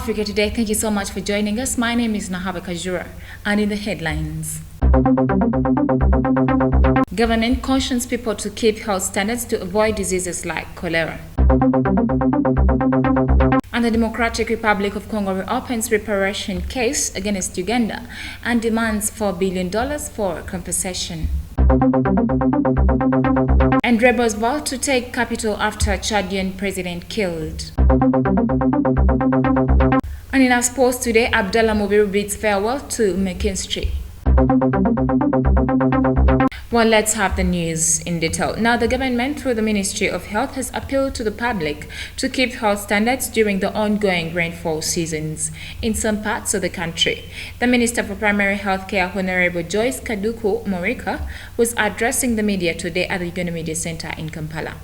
Africa Today. Thank you so much for joining us. My name is Nahaba Kajura, and in the headlines, government cautions people to keep health standards to avoid diseases like cholera. And the Democratic Republic of Congo reopens reparation case against Uganda and demands $4 billion for compensation. And rebels vow to take capital after Chadian president killed. And in our sports today, Abdallah Mubiru bids farewell to McKinstry. Well, let's have the news in detail. Now, the government, through the Ministry of Health, has appealed to the public to keep health standards during the ongoing rainfall seasons in some parts of the country. The Minister for Primary Health Care, Honorable Joyce Kaduku Morika, was addressing the media today at the Uganda Media Center in Kampala.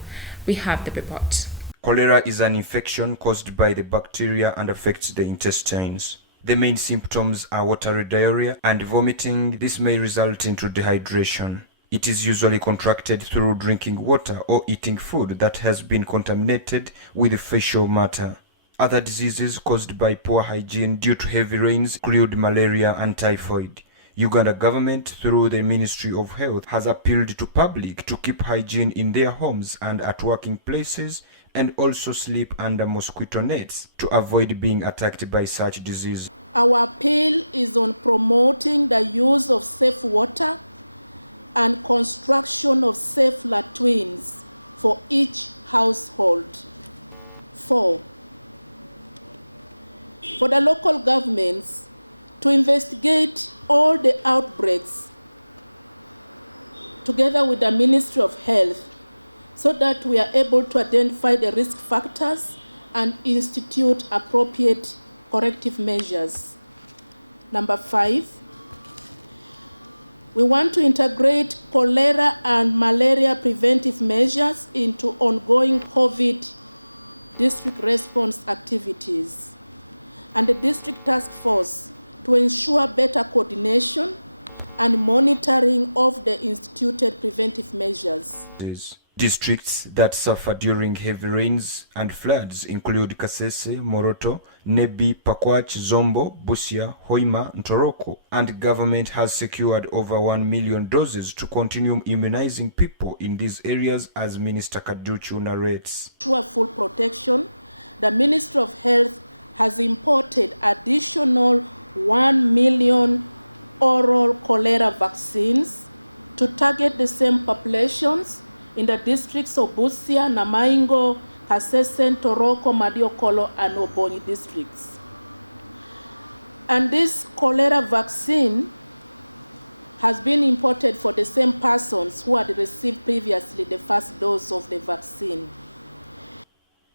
We have the report. Cholera is an infection caused by the bacteria and affects the intestines. The main symptoms are watery diarrhea and vomiting. This may result into dehydration. It is usually contracted through drinking water or eating food that has been contaminated with fecal matter. Other diseases caused by poor hygiene due to heavy rains include malaria and typhoid. Uganda government, through the Ministry of Health, has appealed to public to keep hygiene in their homes and at working places, and also sleep under mosquito nets to avoid being attacked by such disease. Districts that suffer during heavy rains and floods include Kasese, Moroto, Nebi, Pakwach, Zombo, Busia, Hoima, Ntoroko, and government has secured over 1 million doses to continue immunizing people in these areas, as Minister Kaduchu narrates.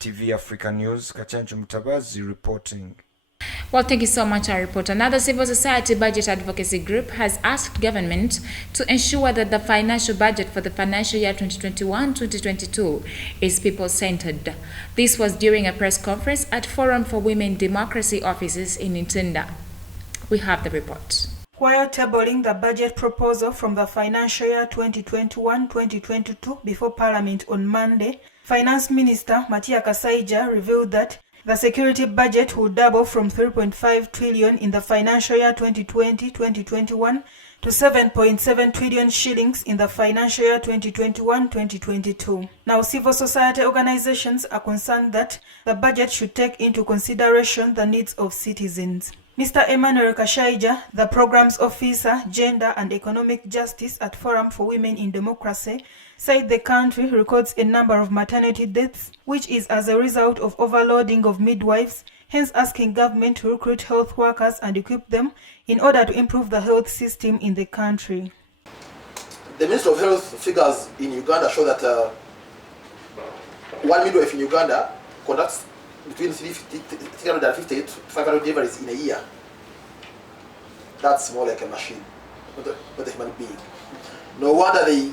TV Africa News, Kachancho Mutabazi reporting. Well, thank you so much, our reporter. Now, the Civil Society Budget Advocacy Group has asked government to ensure that the financial budget for the financial year 2021-2022 is people-centered. This was during a press conference at Forum for Women Democracy offices in Ntunda. We have the report. While tabling the budget proposal from the financial year 2021-2022 before Parliament on Monday, Finance Minister Matia Kasaija revealed that the security budget will double from 3.5 trillion in the financial year 2020-2021 to 7.7 trillion shillings in the financial year 2021-2022. Now, civil society organizations are concerned that the budget should take into consideration the needs of citizens. Mr. Emmanuel Kashaija, the Programs Officer, Gender and Economic Justice at Forum for Women in Democracy, said the country records a number of maternity deaths, which is as a result of overloading of midwives, hence asking government to recruit health workers and equip them in order to improve the health system in the country. The Ministry of Health figures in Uganda show that one midwife in Uganda conducts between 350 to 500 deliveries in a year. That's more like a machine, not a human being. No wonder they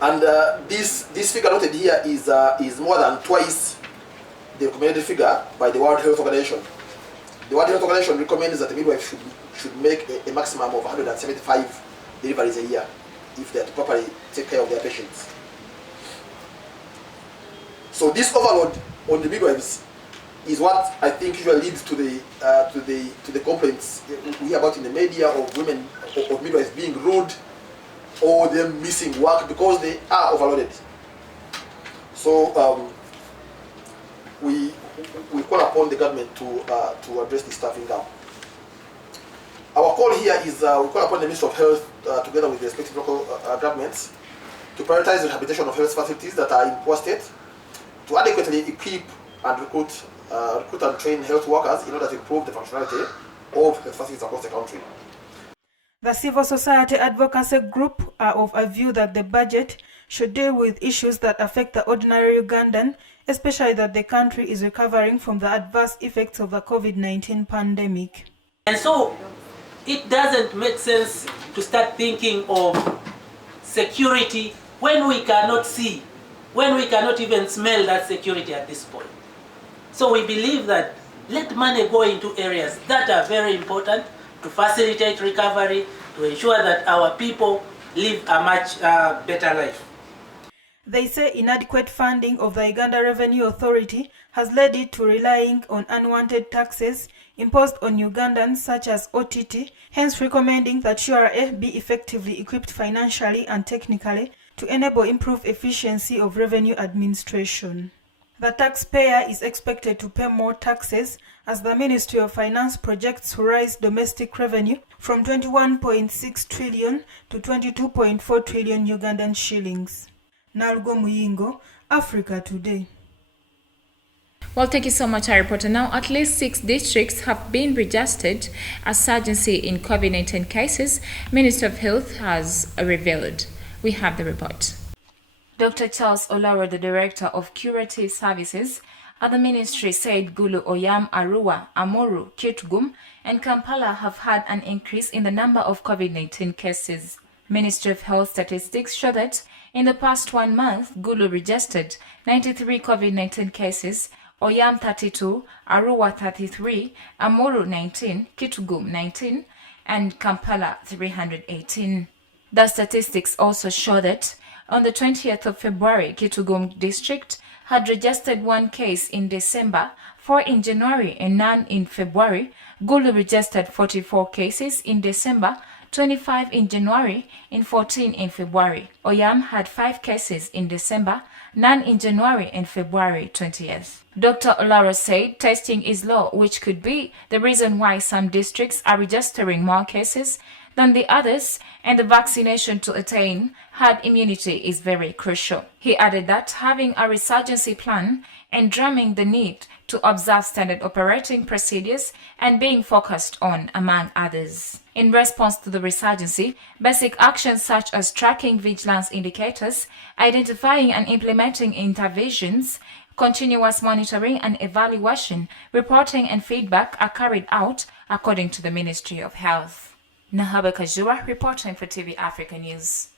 and this figure noted here is more than twice the recommended figure by the World Health Organization. The World Health Organization recommends that the midwife should make a maximum of 175 deliveries a year if they are to properly take care of their patients. So this overload on the midwives is what I think usually leads to the complaints we hear about in the media of women of midwives being rude or them missing work because they are overloaded. So we call upon the government to address the staffing gap. Our call here is we call upon the Ministry of Health together with the respective local governments to prioritize the rehabilitation of health facilities that are in poor state, to adequately equip and recruit and train health workers in order to improve the functionality of health facilities across the country. The civil society advocacy group are of a view that the budget should deal with issues that affect the ordinary Ugandan, especially that the country is recovering from the adverse effects of the COVID-19 pandemic. And so it doesn't make sense to start thinking of security when we cannot see, when we cannot even smell that security at this point. So we believe that let money go into areas that are very important to facilitate recovery, to ensure that our people live a much better life. They say inadequate funding of the Uganda Revenue Authority has led it to relying on unwanted taxes imposed on Ugandans such as OTT, hence recommending that URA be effectively equipped financially and technically to enable improved efficiency of revenue administration. The taxpayer is expected to pay more taxes as the Ministry of Finance projects to raise domestic revenue from 21.6 trillion to 22.4 trillion Ugandan shillings. Nalgo Muyingo, Africa Today. Well, thank you so much, our reporter. Now, at least 6 districts have been registered as urgency in COVID-19 cases, Minister of Health has revealed. We have the report. Dr. Charles Olaro, the Director of Curative Services at the Ministry, said Gulu, Oyam, Arua, Amoru, Kitgum, and Kampala have had an increase in the number of COVID-19 cases. Ministry of Health statistics show that in the past 1 month, Gulu registered 93 COVID-19 cases, Oyam 32, Arua 33, Amoru 19, Kitgum 19, and Kampala 318. The statistics also show that on the 20th of February, Kitgum district had registered 1 case in December, 4 in January, and none in February. Gulu registered 44 cases in December, 25 in January, and 14 in February. Oyam had 5 cases in December, none in January and February 20th. Dr. Olaro said testing is low, which could be the reason why some districts are registering more cases than the others, and the vaccination to attain herd immunity is very crucial. He added that having a resurgency plan and drumming the need to observe standard operating procedures and being focused on, among others. In response to the resurgency, basic actions such as tracking vigilance indicators, identifying and implementing interventions, continuous monitoring and evaluation, reporting and feedback are carried out according to the Ministry of Health. Nahaba Kajura reporting for TV Africa News.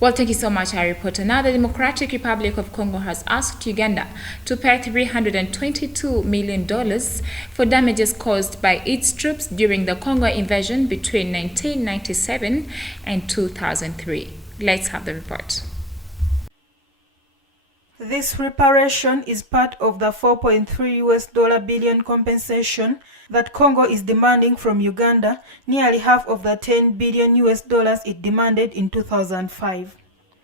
Well, thank you so much, our reporter. Now, the Democratic Republic of Congo has asked Uganda to pay $322 million for damages caused by its troops during the Congo invasion between 1997 and 2003. Let's have the report. This reparation is part of the $4.3 billion compensation that Congo is demanding from Uganda, nearly half of the $10 billion it demanded in 2005.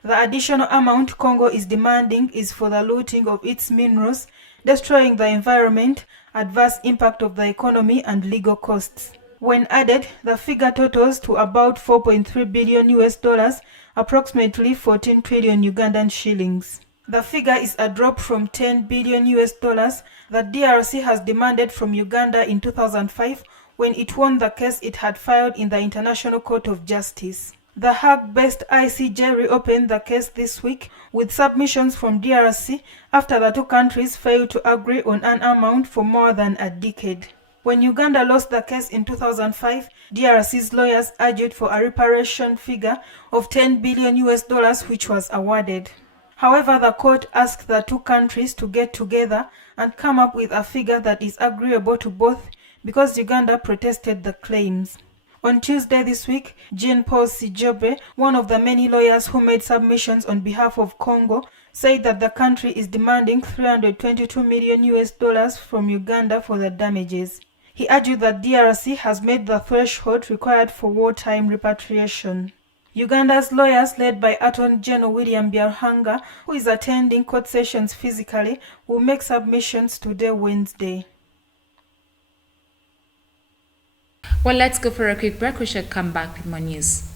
The additional amount Congo is demanding is for the looting of its minerals, destroying the environment, adverse impact of the economy, and legal costs. When added, the figure totals to about $4.3 billion, approximately 14 trillion Ugandan shillings. The figure is a drop from $10 billion that DRC has demanded from Uganda in 2005 when it won the case it had filed in the International Court of Justice. The Hague-based ICJ reopened the case this week with submissions from DRC after the two countries failed to agree on an amount for more than a decade. When Uganda lost the case in 2005, DRC's lawyers argued for a reparation figure of $10 billion which was awarded. However, the court asked the two countries to get together and come up with a figure that is agreeable to both because Uganda protested the claims. On Tuesday this week, Jean-Paul Sijobe, one of the many lawyers who made submissions on behalf of Congo, said that the country is demanding $322 million from Uganda for the damages. He argued that DRC has met the threshold required for wartime repatriation. Uganda's lawyers, led by Attorney General William Byarhanga, who is attending court sessions physically, will make submissions today, Wednesday. Well, let's go for a quick break. We shall come back with more news.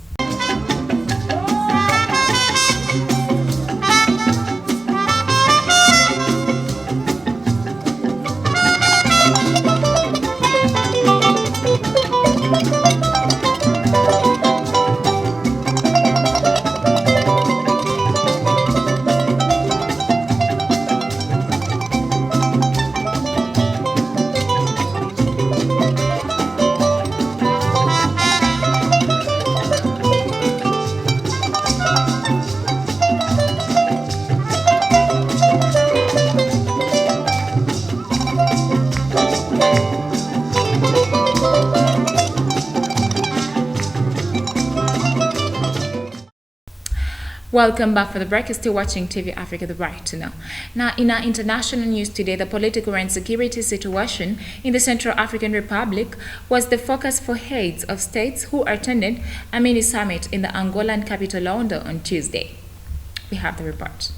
Welcome back for the break. You're still watching TV Africa, the right to know. Now, in our international news today, the political and security situation in the Central African Republic was the focus for heads of states who attended a mini summit in the Angolan capital Luanda on Tuesday. We have the report.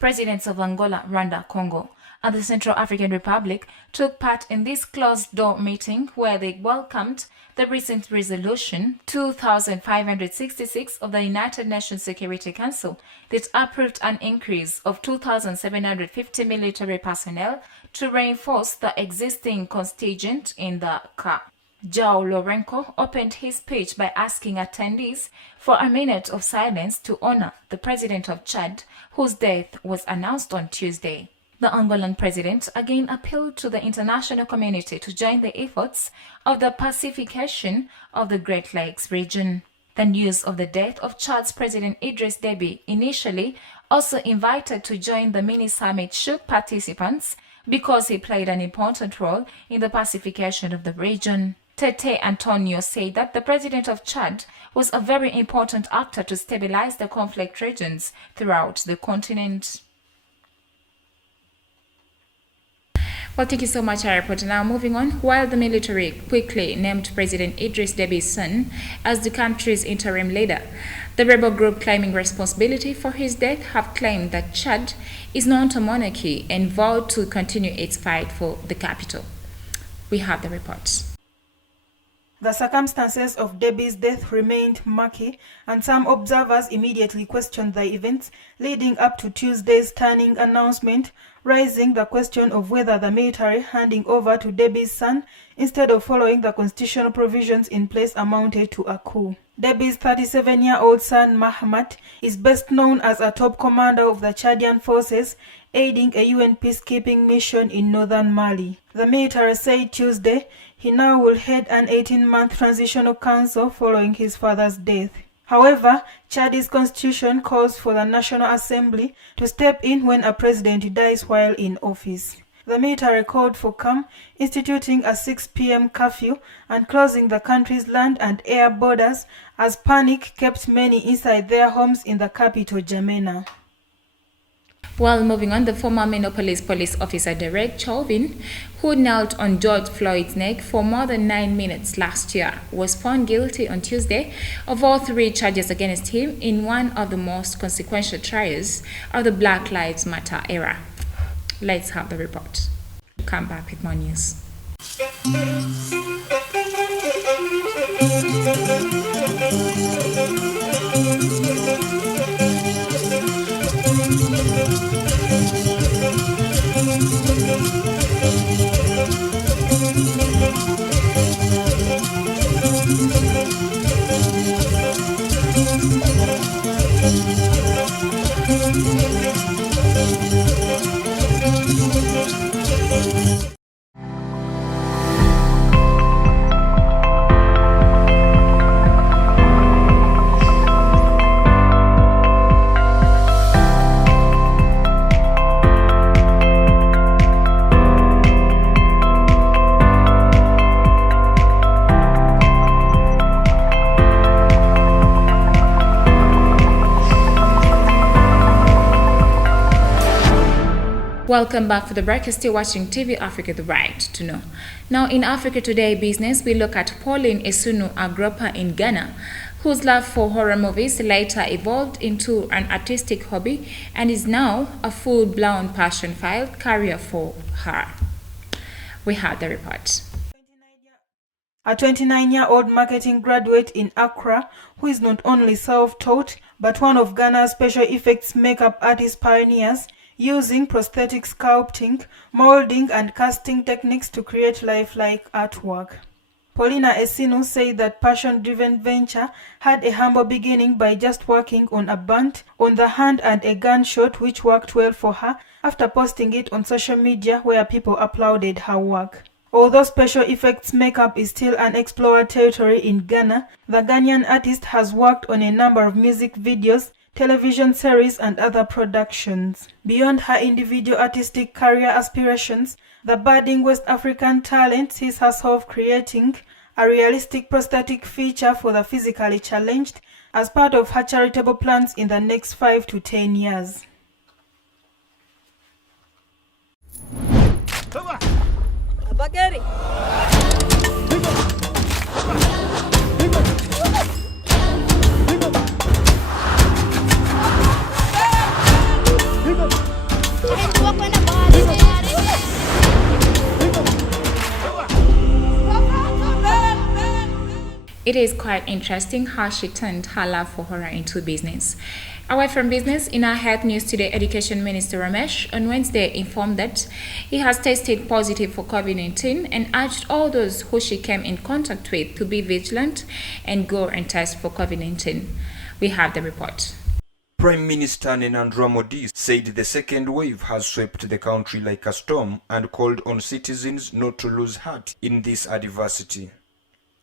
Presidents of Angola, Rwanda, Congo, and the Central African Republic took part in this closed-door meeting where they welcomed the recent resolution 2566 of the United Nations Security Council that approved an increase of 2,750 military personnel to reinforce the existing contingent in the CAR. João Lourenço opened his speech by asking attendees for a minute of silence to honor the president of Chad, whose death was announced on Tuesday. The Angolan president again appealed to the international community to join the efforts of the pacification of the Great Lakes region. The news of the death of Chad's President Idriss Déby, initially also invited to join the mini-summit, shook participants because he played an important role in the pacification of the region. Tete Antonio said that the president of Chad was a very important actor to stabilize the conflict regions throughout the continent. Well, thank you so much, our reporter. Now, moving on, while the military quickly named President Idriss Déby's son as the country's interim leader, the rebel group claiming responsibility for his death have claimed that Chad is not a monarchy and vowed to continue its fight for the capital. We have the report. The circumstances of Déby's death remained murky, and some observers immediately questioned the events leading up to Tuesday's stunning announcement, raising the question of whether the military handing over to Déby's son instead of following the constitutional provisions in place amounted to a coup. Déby's 37-year-old son Mahamat is best known as a top commander of the Chadian forces, aiding a UN peacekeeping mission in northern Mali. The military said Tuesday he now will head an 18-month transitional council following his father's death. However, Chad's constitution calls for the National Assembly to step in when a president dies while in office. The military called for calm, instituting a 6 p.m. curfew and closing the country's land and air borders as panic kept many inside their homes in the capital, N'Djamena. While moving on, the former Minneapolis police officer Derek Chauvin, who knelt on George Floyd's neck for more than 9 minutes last year, was found guilty on Tuesday of all 3 charges against him in one of the most consequential trials of the Black Lives Matter era. Let's have the report. We'll come back with more news. Welcome back for the break. You're still watching TV Africa, the right to know. Now in Africa Today Business, we look at Pauline Esunu Agropa in Ghana, whose love for horror movies later evolved into an artistic hobby and is now a full-blown passion-filled career for her. We had the report. A 29-year-old marketing graduate in Accra, who is not only self-taught, but one of Ghana's special effects makeup artist pioneers, using prosthetic sculpting, molding and casting techniques to create lifelike artwork. Paulina Esinu said that passion-driven venture had a humble beginning by just working on a burnt on the hand and a gunshot, which worked well for her after posting it on social media where people applauded her work. Although special effects makeup is still unexplored territory in Ghana, the Ghanaian artist has worked on a number of music videos, television series and other productions. Beyond her individual artistic career aspirations, the budding West African talent sees herself creating a realistic prosthetic feature for the physically challenged as part of her charitable plans in the next 5 to 10 years. Bagari. It is quite interesting how she turned her love for horror into business. Away from business, in our Health News Today, Education Minister Ramesh on Wednesday informed that he has tested positive for COVID-19 and urged all those who she came in contact with to be vigilant and go and test for COVID-19. We have the report. Prime Minister Narendra Modi said the second wave has swept the country like a storm and called on citizens not to lose heart in this adversity.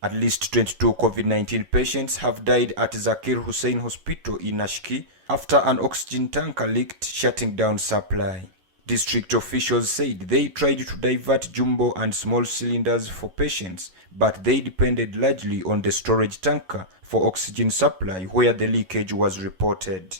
At least 22 COVID-19 patients have died at Zakir Hussain Hospital in Nashiki after an oxygen tanker leaked, shutting down supply. District officials said they tried to divert jumbo and small cylinders for patients, but they depended largely on the storage tanker for oxygen supply where the leakage was reported.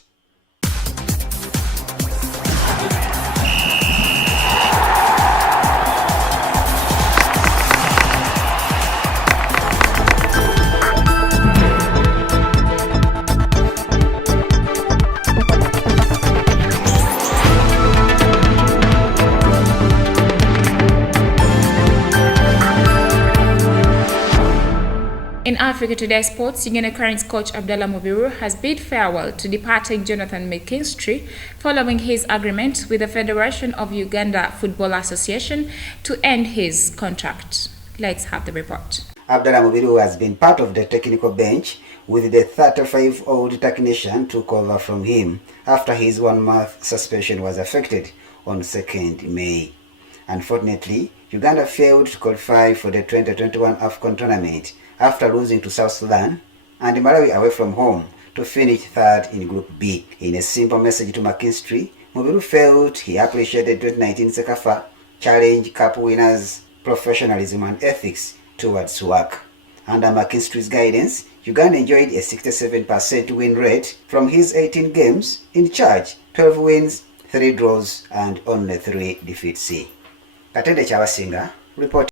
In Africa Today Sports, Uganda Cranes coach Abdallah Mubiru has bid farewell to departing Jonathan McKinstry following his agreement with the Federation of Uganda Football Association to end his contract. Let's have the report. Abdallah Mubiru has been part of the technical bench, with the 35-year-old technician took over from him after his 1-month suspension was affected on 2nd May. Unfortunately, Uganda failed to qualify for the 2021 AFCON tournament after losing to South Sudan and Malawi away from home to finish 3rd in Group B. In a simple message to McKinstry, Mubiru felt he appreciated 2019 CECAFA Challenge Cup winners' professionalism and ethics towards work. Under McKinstry's guidance, Uganda enjoyed a 67% win rate from his 18 games in charge, 12 wins, 3 draws and only 3 defeats. Katende Chawasinga, reporting.